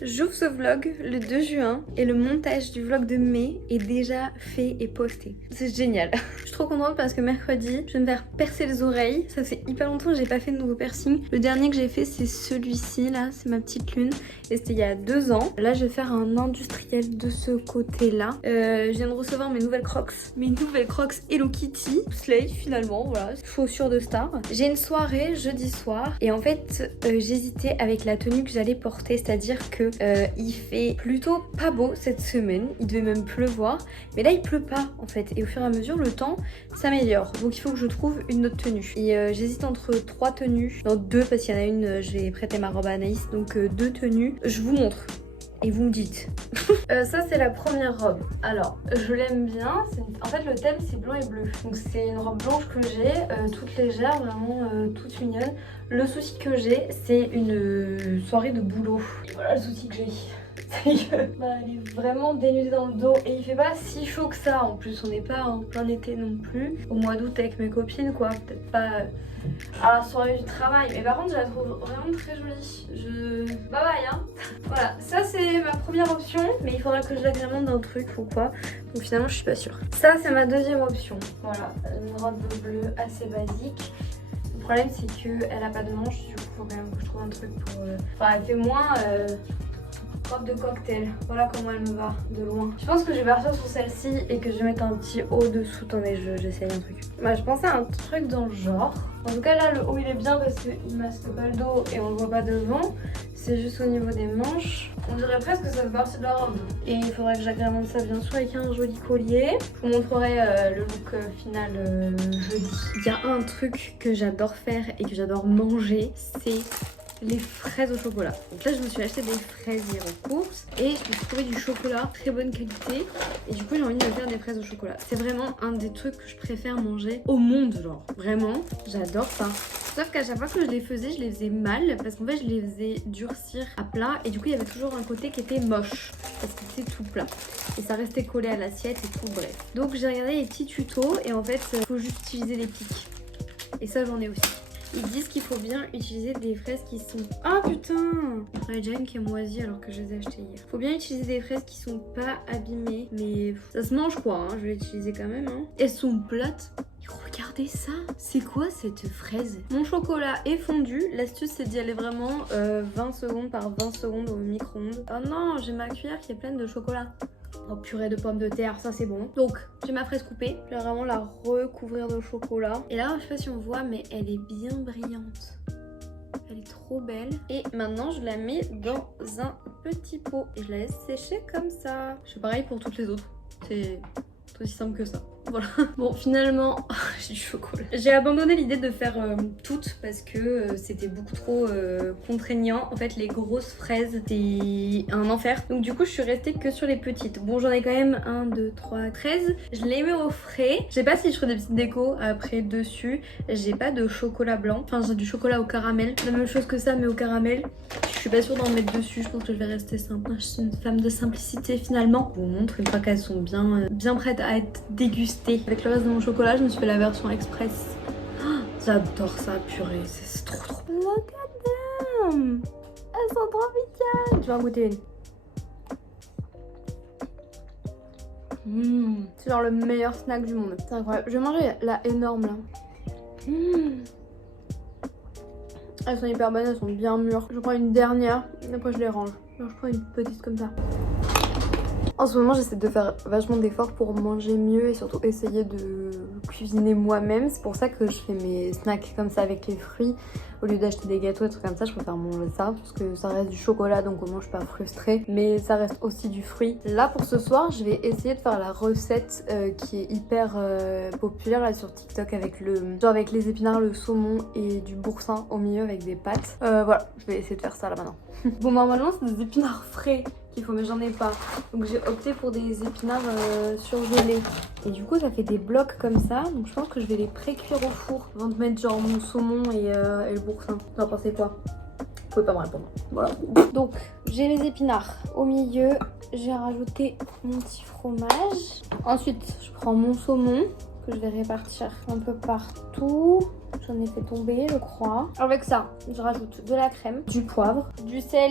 J'ouvre ce vlog le 2 juin et le montage du vlog de mai est déjà fait et posté. C'est génial. Je suis trop contente parce que mercredi, je vais me faire percer les oreilles. Ça fait hyper longtemps que j'ai pas fait de nouveau piercing. Le dernier que j'ai fait, c'est celui-ci là, c'est ma petite lune. Et c'était il y a 2 ans. Là, je vais faire un industriel de ce côté-là. Je viens de recevoir mes nouvelles Crocs. Mes nouvelles Crocs Hello Kitty. Slay finalement, voilà. Chaussures de star. J'ai une soirée jeudi soir. Et en fait, j'hésitais avec la tenue que j'allais porter. C'est-à-dire que il fait plutôt pas beau cette semaine, il devait même pleuvoir, mais là il pleut pas en fait, et au fur et à mesure le temps s'améliore, donc il faut que je trouve une autre tenue. Et j'hésite entre 3 tenues, non 2 parce qu'il y en a une, je vais prêter ma robe à Anaïs, donc 2 tenues, je vous montre. Et vous me dites. Ça c'est la première robe. Alors je l'aime bien. En fait le thème c'est blanc et bleu. Donc c'est une robe blanche que j'ai, toute légère, vraiment toute mignonne. Le souci que j'ai c'est une soirée de boulot. Et voilà le souci que j'ai. C'est que elle est vraiment dénudée dans le dos. Et il fait pas si chaud que ça. En plus on n'est pas en plein été non plus. Au mois d'août avec mes copines quoi. Peut-être pas à la soirée du travail. Mais par contre je la trouve vraiment très jolie. Bye bye hein. Voilà, ça c'est ma première option, mais il faudra que je l'agrémente d'un truc ou quoi. Donc finalement je suis pas sûre. Ça c'est ma deuxième option. Voilà, une robe bleue assez basique. Le problème c'est qu'elle a pas de manches, du coup faut quand même que je trouve un truc pour... Enfin elle fait moins robe de cocktail. Voilà comment elle me va de loin. Je pense que je vais partir sur celle-ci et que je vais mettre un petit haut dessous. Attendez, j'essaye un truc. Bah, je pensais à un truc dans le genre. En tout cas là le haut il est bien parce qu'il masque pas le dos et on le voit pas devant. C'est juste au niveau des manches. On dirait presque que ça fait partie de la robe. Et il faudrait que j'agrémente ça bien sûr avec un joli collier. Je vous montrerai le look final jeudi. Il y a un truc que j'adore faire et que j'adore manger, c'est les fraises au chocolat. Donc là je me suis acheté des fraises hier en course et je me suis trouvé du chocolat très bonne qualité et du coup j'ai envie de me faire des fraises au chocolat. C'est vraiment un des trucs que je préfère manger au monde, genre vraiment j'adore ça. Sauf qu'à chaque fois que je les faisais mal parce qu'en fait je les faisais durcir à plat et du coup il y avait toujours un côté qui était moche parce que c'était tout plat et ça restait collé à l'assiette et tout, bref. Donc j'ai regardé les petits tutos et en fait il faut juste utiliser les pics et ça j'en ai aussi. Ils disent qu'il faut bien utiliser des fraises qui sont... Ah putain! J'en ai déjà une qui est moisie alors que je les ai achetées hier. Faut bien utiliser des fraises qui sont pas abîmées. Mais ça se mange quoi, hein. Je vais l'utiliser quand même. Hein. Elles sont plates. Regardez ça! C'est quoi cette fraise? Mon chocolat est fondu. L'astuce c'est d'y aller vraiment 20 secondes par 20 secondes au micro-ondes. Oh non, j'ai ma cuillère qui est pleine de chocolat. Oh purée de pommes de terre, ça c'est bon. Donc j'ai ma fraise coupée, je vais vraiment la recouvrir de chocolat. Et là je sais pas si on voit mais elle est bien brillante. Elle est trop belle. Et maintenant je la mets dans un petit pot et je la laisse sécher comme ça. Je fais pareil pour toutes les autres. C'est aussi simple que ça. Voilà. Bon finalement j'ai du chocolat. J'ai abandonné l'idée de faire toutes parce que c'était beaucoup trop contraignant. En fait les grosses fraises c'est un enfer. Donc du coup je suis restée que sur les petites. Bon j'en ai quand même 1, 2, 3, 13. Je les mets au frais. Je sais pas si je ferai des petites décos après dessus. J'ai pas de chocolat blanc. Enfin j'ai du chocolat au caramel. La même chose que ça mais au caramel. Je suis pas sûre d'en mettre dessus. Je pense que je vais rester simple. Je suis une femme de simplicité finalement. Je vous montre une fois qu'elles sont bien prêtes à être dégustées. Avec le reste de mon chocolat, je me suis fait la version express. Oh, j'adore ça, purée, c'est trop. Look at them! Elles sont trop mignonnes! Je vais en goûter une. C'est genre le meilleur snack du monde. C'est incroyable. Je vais manger la énorme là. Elles sont hyper bonnes, elles sont bien mûres. Je prends une dernière, et après je les range. Alors, je prends une petite comme ça. En ce moment j'essaie de faire vachement d'efforts pour manger mieux et surtout essayer de cuisiner moi-même. C'est pour ça que je fais mes snacks comme ça avec les fruits. Au lieu d'acheter des gâteaux et trucs comme ça, je préfère manger ça parce que ça reste du chocolat donc au moins je suis pas frustrée. Mais ça reste aussi du fruit. Là pour ce soir je vais essayer de faire la recette qui est hyper populaire là sur TikTok avec avec les épinards, le saumon et du boursin au milieu avec des pâtes. Voilà, je vais essayer de faire ça là maintenant. Bon normalement c'est des épinards frais qu'il faut mais j'en ai pas. Donc j'ai opté pour des épinards surgelés. Et du coup ça fait des blocs comme ça. Donc je pense que je vais les pré-cuire au four avant de mettre genre mon saumon et le boursin. Vous en pensez quoi? Vous pouvez pas me répondre. Voilà. Donc j'ai les épinards au milieu. J'ai rajouté mon petit fromage. Ensuite je prends mon saumon que que je vais répartir un peu partout. J'en ai fait tomber, je crois. Avec ça, je rajoute de la crème, du poivre, du sel,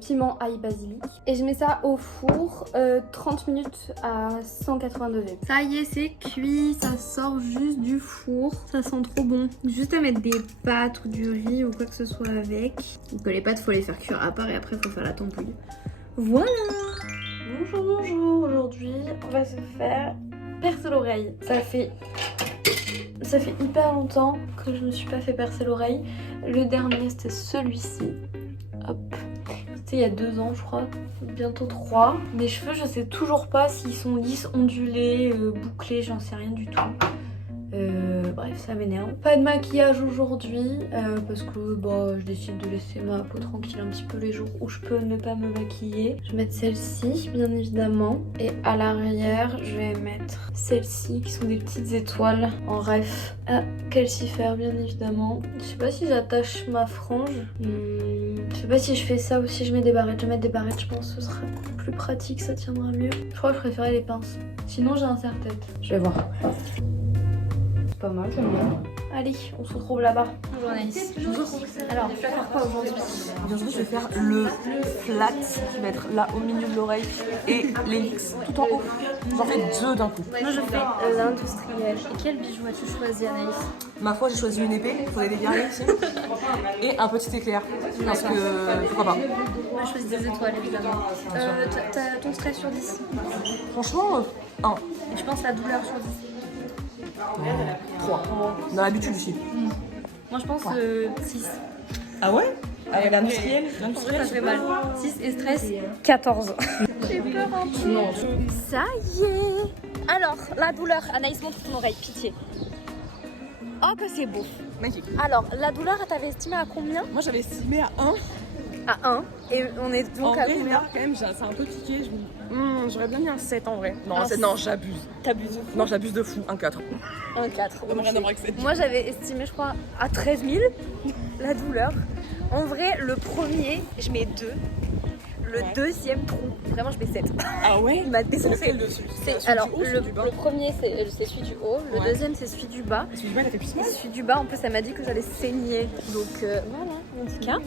piment, ail, basilic. Et je mets ça au four 30 minutes à 180 degrés. Ça y est, c'est cuit. Ça sort juste du four. Ça sent trop bon. Juste à mettre des pâtes ou du riz ou quoi que ce soit avec. Donc les pâtes, faut les faire cuire à part et après, faut faire la tempouille. Voilà. Bonjour, bonjour. Aujourd'hui, on va se faire percer l'oreille. Ça fait hyper longtemps que je ne me suis pas fait percer l'oreille. Le dernier c'était celui-ci. Hop. C'était il y a 2 ans je crois. Bientôt 3. Mes cheveux je sais toujours pas s'ils sont lisses, ondulés, bouclés, j'en sais rien du tout. Bref, ça m'énerve. Pas de maquillage aujourd'hui parce que bah, je décide de laisser ma peau tranquille un petit peu les jours où je peux ne pas me maquiller. Je vais mettre celle-ci bien évidemment et à l'arrière je vais mettre celles-ci qui sont des petites étoiles en ref à calcifère bien évidemment. Je sais pas si j'attache ma frange. Je sais pas si je fais ça ou si je mets des barrettes. Je vais mettre des barrettes, je pense que ce sera plus pratique, ça tiendra mieux. Je crois que je préférais les pinces. Sinon j'ai un serre-tête. Je vais voir. Pas mal, j'aime bien. Allez, on se retrouve là-bas. Bonjour Anaïs. Bonjour. Alors, tu vas faire quoi aujourd'hui? Aujourd'hui, je vais faire le flat qui va être là au milieu de l'oreille et l'hélix tout en haut. J'en fais 2 d'un coup. Moi, je fais l'industriel. Et quel bijou as-tu choisi, Anaïs? Ma foi, j'ai choisi une épée pour les dégarder aussi. Et un petit éclair. Parce que, pourquoi pas. Moi, je choisis des étoiles, évidemment. T'as ton stress sur 10? Franchement, 1. Et je pense la douleur sur 10. 3. On a l'habitude ici. Moi, je pense 6. Ah ouais? Allez, l'industriel. En vrai, ça fait mal. 6 et stress, 14. J'ai peur un peu. Non. Ça y est. Alors, la douleur. Anaïs, montre ton oreille, pitié. Oh, que c'est beau. Magique. Alors, la douleur, t'avais estimé à combien? Moi, j'avais estimé à 1. À 1. Et on est donc En à vrai, combien? là, quand même, c'est un peu piqué. J'aurais bien mis un 7 en vrai. Non, Un 7, non, j'abuse. T'abuses. Non, j'abuse de fou. Un 4. Un 4. On n'a rien à voir avec 7. Moi, j'avais estimé, je crois, à 13 000 la douleur. En vrai, le premier, je mets 2. Le deuxième trou, vraiment, je mets 7. Ah ouais? Il m'a C'est défoncé. lequel dessus? Alors, du haut, celui du bas? le premier, c'est celui du haut. Le deuxième, c'est celui du bas. Celui du bas, il a fait plus mal. Et celui du bas, en plus, elle m'a dit que j'allais saigner. Donc, voilà, en tout cas,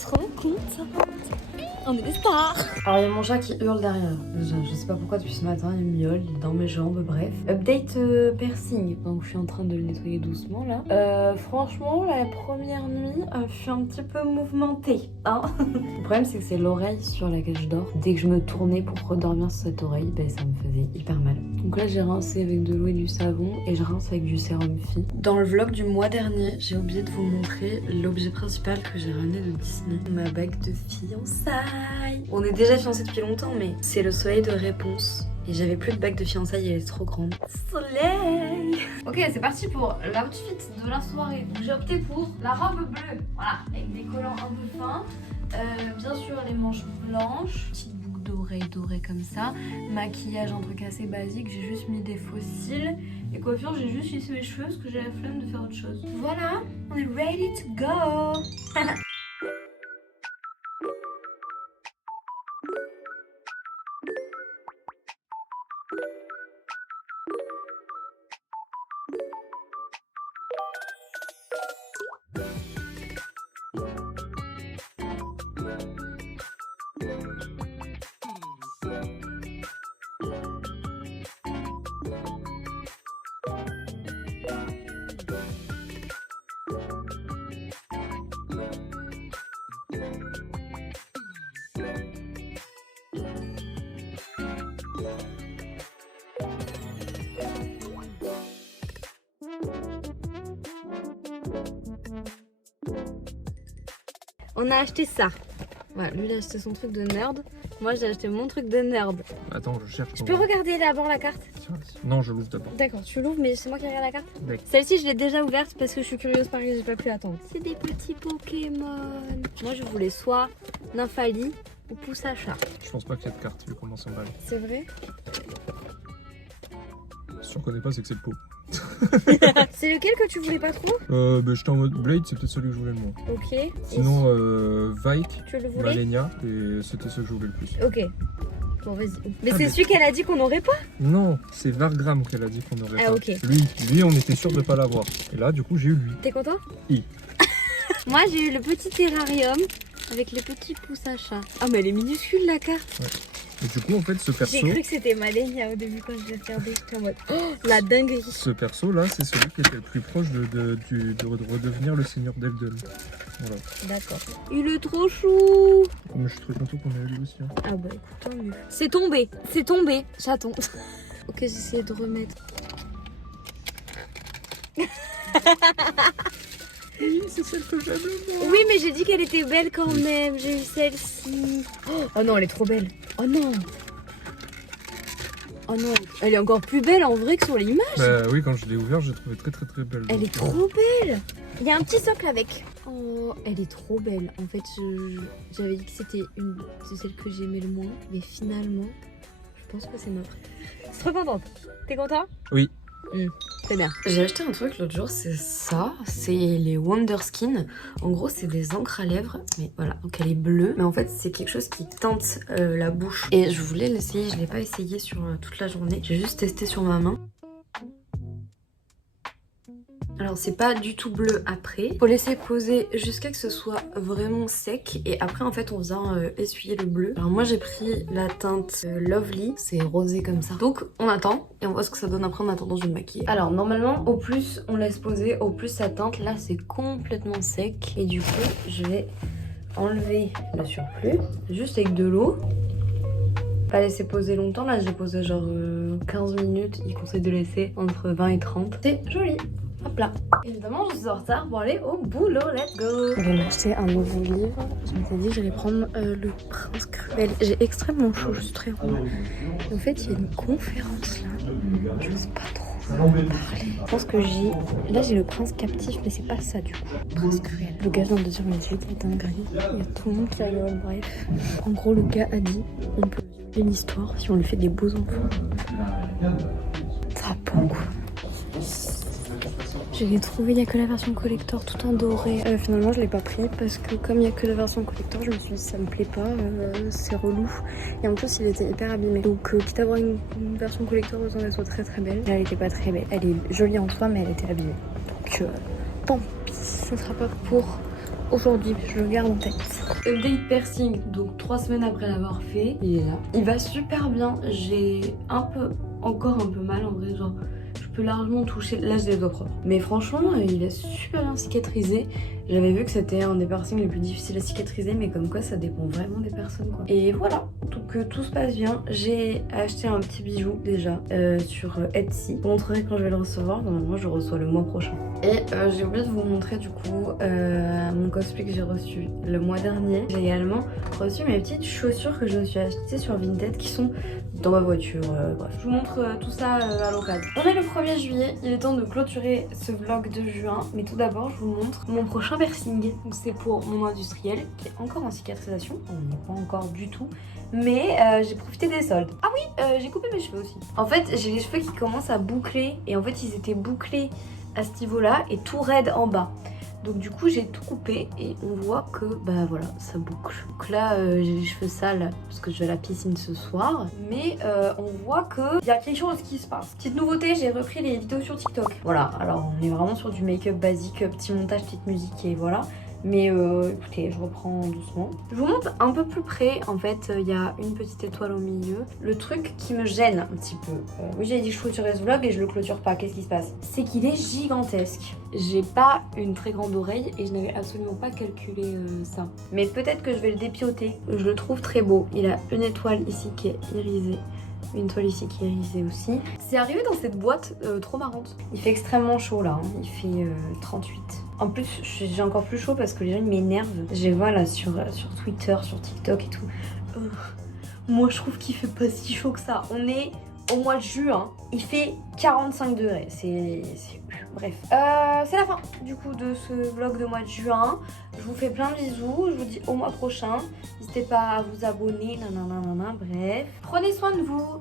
trop contente. On est des stars. Alors il y a mon chat qui hurle derrière. Je sais pas pourquoi depuis ce matin il miaule, il est dans mes jambes, bref. Update piercing. Donc je suis en train de le nettoyer doucement là. Franchement la première nuit je suis un petit peu mouvementée. Hein. Le problème c'est que c'est l'oreille sur laquelle je dors. Dès que je me tournais pour redormir sur cette oreille, ben, ça me faisait hyper mal. Donc là j'ai rincé avec de l'eau et du savon et je rince avec du sérum Phi. Dans le vlog du mois dernier, j'ai oublié de vous montrer l'objet principal que j'ai ramené de Disney. Ma bague de fiançailles. On est déjà fiancés depuis longtemps, mais c'est le soleil de réponse. Et j'avais plus de bague de fiançailles, elle est trop grande. Soleil! Ok, c'est parti pour l'outfit de la soirée. J'ai opté pour la robe bleue, voilà, avec des collants un peu fins. Bien sûr, les manches blanches. Petite boucle d'oreille dorée comme ça. Maquillage un truc assez basique, j'ai juste mis des faux cils. Et coiffure, j'ai juste lissé mes cheveux parce que j'ai la flemme de faire autre chose. Voilà, on est ready to go! On a acheté ça. Voilà, lui il a acheté son truc de nerd. Moi j'ai acheté mon truc de nerd. Attends, je cherche. Je peux regarder d'abord la carte? Non, je l'ouvre d'abord. D'accord, tu l'ouvres mais c'est moi qui regarde la carte? D'accord. Celle-ci je l'ai déjà ouverte parce que je suis curieuse par que j'ai pas pu attendre. C'est des petits Pokémon. Moi je voulais soit Nymphali ou Poussacha. Je pense pas qu'il y a de carte vu comment ça va. C'est vrai? Si tu reconnais pas, c'est que c'est le pot. C'est lequel que tu voulais pas trop? J'étais en mode Blade, c'est peut-être celui que je voulais le moins. Ok. Sinon, Vike, Tu le voulais? Malenia, et c'était ceux que je voulais le plus. Ok. Bon, vas-y. Mais Ah, c'est mais- celui qu'elle a dit qu'on n'aurait pas. Non, c'est Vargram qu'elle a dit qu'on aurait Ah, pas. ok. Lui, on était sûr de pas l'avoir. Et là, du coup, j'ai eu lui. T'es content? Oui. Moi, j'ai eu le petit terrarium avec les petits pouces à chat. Ah, mais elle est minuscule la carte. Et du coup, en fait, ce J'ai perso, cru que c'était Malenia au début quand je l'ai regardé. J'étais en mode oh, la dinguerie. ce perso là, c'est celui qui était le plus proche de redevenir le seigneur d'Elden. Voilà. D'accord. Il est trop chou. Mais je suis très content qu'on ait eu lui aussi. Hein. Ah bah écoute, tant mieux. C'est tombé, chaton. Ok, j'essaie de remettre. Oui, c'est celle que j'aime moi. Oui, mais j'ai dit qu'elle était belle quand même. J'ai eu celle-ci. Oh non, elle est trop belle. Oh non. Oh non, elle est encore plus belle en vrai que sur l'image. Bah oui, quand je l'ai ouvert, j'ai trouvé très très très belle. Elle est trop belle. Il y a un petit socle avec. Oh, elle est trop belle. En fait, j'avais dit que c'était une de celles que j'aimais le moins. Mais finalement, je pense que c'est ma préférée. Je suis trop contente. T'es content? Oui. C'est bien. J'ai acheté un truc l'autre jour, c'est ça, c'est les Wonder Skin. En gros, c'est des encres à lèvres, mais voilà, donc elle est bleue. Mais en fait, c'est quelque chose qui teinte la bouche. Et je voulais l'essayer, je l'ai pas essayé sur toute la journée. J'ai juste testé sur ma main. Alors c'est pas du tout bleu après. Faut laisser poser jusqu'à que ce soit vraiment sec et après en fait on vient essuyer le bleu. Alors moi j'ai pris la teinte Lovely, c'est rosé comme ça. Donc on attend et on voit ce que ça donne après en attendant je vais me maquiller. Alors normalement au plus on laisse poser, au plus ça teinte. Là c'est complètement sec et du coup je vais enlever le surplus juste avec de l'eau. Pas laisser poser longtemps, là j'ai posé genre 15 minutes, il conseille de laisser entre 20 et 30. C'est joli. Hop là. Évidemment, je suis en retard pour aller au boulot. Let's go. Je vais m'acheter un nouveau livre. Je m'étais dit que j'allais prendre Le Prince Cruel. J'ai extrêmement chaud, je suis très rouge. En fait, il y a une conférence là. Je sais pas trop en parler. Je pense que là j'ai Le Prince Captif, mais c'est pas ça du coup. Prince Cruel. Le gars vient de dire mais c'est des dingueries. Il y a tout le monde qui rigole, bref. En gros, le gars a dit on peut violer l'histoire si on lui fait des beaux enfants. Ça a pas quoi. Je l'ai trouvé, il n'y a que la version collector tout en doré. Finalement, je l'ai pas pris parce que comme il n'y a que la version collector, je me suis dit ça me plaît pas, c'est relou. Et en plus, il était hyper abîmé. Donc, quitte à avoir une version collector, autant qu'elle soit très très belle. Là, elle était pas très belle. Elle est jolie en soi, mais elle était abîmée. Donc, tant pis, ce sera pas pour aujourd'hui, je le garde en tête. Update piercing, donc 3 semaines après l'avoir fait, il est là. Il va super bien, j'ai encore un peu mal en vrai, genre je peux largement toucher, là j'ai les doigts propres. Mais franchement, il est super bien cicatrisé. J'avais vu que c'était un des piercings les plus difficiles à cicatriser, mais comme quoi ça dépend vraiment des personnes quoi. Et voilà, donc tout se passe bien. J'ai acheté un petit bijou déjà sur Etsy. Je vous montrerai quand je vais le recevoir, normalement je le reçois le mois prochain. Et j'ai oublié de vous montrer du coup mon cosplay que j'ai reçu le mois dernier. J'ai également reçu mes petites chaussures que je me suis achetées sur Vinted qui sont dans ma voiture, bref. Je vous montre tout ça à l'occasion. On est le 1er juillet, il est temps de clôturer ce vlog de juin. Mais tout d'abord, je vous montre mon prochain piercing. Donc c'est pour mon industriel qui est encore en cicatrisation. On n'y est pas encore du tout. Mais j'ai profité des soldes. Ah oui, j'ai coupé mes cheveux aussi. En fait, j'ai les cheveux qui commencent à boucler. Et en fait, ils étaient bouclés à ce niveau-là et tout raide en bas. Donc du coup j'ai tout coupé et on voit que bah voilà ça boucle. Donc là j'ai les cheveux sales parce que je vais à la piscine ce soir. Mais on voit qu'il y a quelque chose qui se passe. Petite nouveauté, j'ai repris les vidéos sur TikTok. Voilà, alors on est vraiment sur du make-up basique, petit montage, petite musique et voilà. Mais écoutez, je reprends doucement. Je vous montre un peu plus près. En fait, il y a une petite étoile au milieu. Le truc qui me gêne un petit peu. Oui, j'ai dit que je clôturais ce vlog et je le clôture pas. Qu'est-ce qui se passe? C'est qu'il est gigantesque. J'ai pas une très grande oreille et je n'avais absolument pas calculé ça. Mais peut-être que je vais le dépioter. Je le trouve très beau. Il a une étoile ici qui est irisée. Une toile ici qui est irisée aussi. C'est arrivé dans cette boîte trop marrante. Il fait extrêmement chaud là, hein. Il fait 38. En plus, j'ai encore plus chaud parce que les gens ils m'énervent. Je les vois là sur Twitter, sur TikTok et tout. Moi je trouve qu'il fait pas si chaud que ça. On est au mois de juin. Il fait 45 degrés. C'est bref. C'est la fin du coup de ce vlog de mois de juin. Je vous fais plein de bisous. Je vous dis au mois prochain. N'hésitez pas à vous abonner. Nanana, bref. Prenez soin de vous.